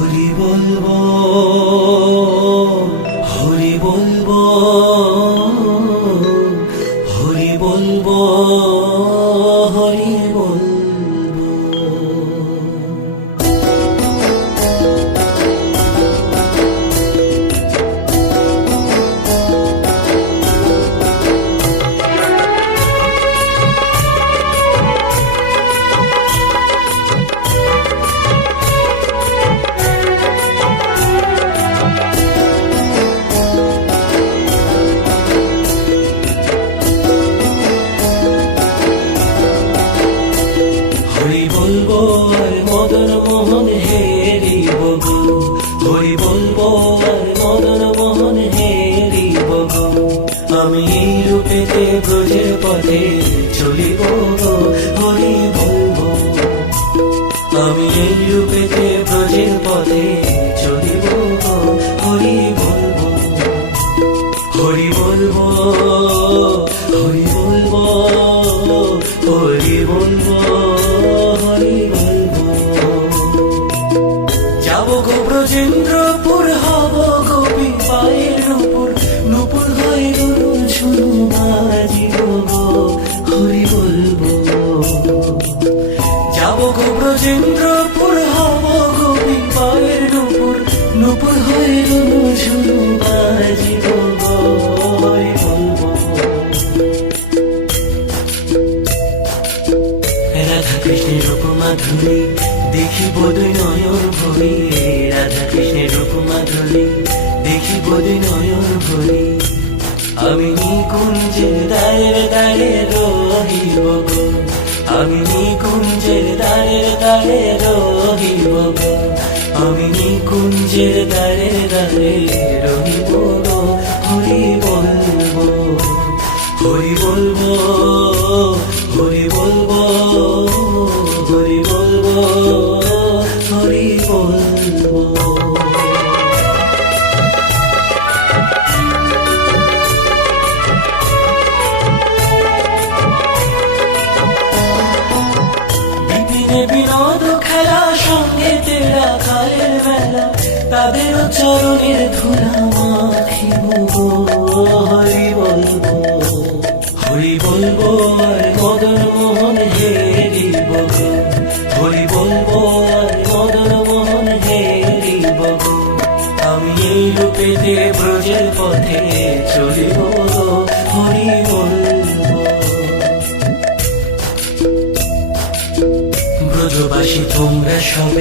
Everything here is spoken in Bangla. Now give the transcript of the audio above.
হরি বলবো, হরি বলবো, হরি বলবো, হরি বলবো। হরি বলবো আর মদন মোহন হেরিব গো, হরি বলবো আর মদন মোহন হেরিব গো। আমি এই রূপেতে ব্রজের পথে চলিব গো, হরি বলবো। আমি এই রূপেতে ব্রজের পথে চলিব গো, হরি বলবো। হরি বলবো, হরি বলবো, হরি বলবো, হরি বলবো। যাব গো ব্রজেন্দ্রপুর, হব গোপী পায়ের নূপুর, নূপুর হয়ে গরুর ঝুনু বাজিব গো, হরি বলবো। যাব গো ব্রজেন্দ্রপুর, হব গোপী পায়ের নূপুর, নূপুর হয়ে গরুর ঝুনু বাজিব গো, হরি বলবো। রাধা কৃষ্ণের রূপ মাধুরী দেখিব দুই নয়ন ভরি, রাধা কৃষ্ণের রূপ মাধুরী দেখিব দুই নয়ন ভরি। আমি নিকুঞ্জের দ্বারের দ্বারে রহিব গো, আমি নিকুঞ্জের দ্বারের দ্বারে রহিব গো, আমি নিকুঞ্জের দ্বারে দ্বারে রহিব গো, হরি বলবো। হরি বলবো, হরি বলবো, হরি বলবো, হরি বলবো। বিপিনে বিনোদ খেলা, সঙ্গে তেরা কালের বেলা, তাদের চরণের ধুলা মাখিব গো, হরি বলবো। হরি বলবো আর মদন মোহন হেরিব গো, হরি বলবো আর মদন মোহন হেরিব গো। আমি এই রূপেতে ব্রজের পথে চলিব গো, হরি বলবো। ব্রজবাসী তোমরা সবে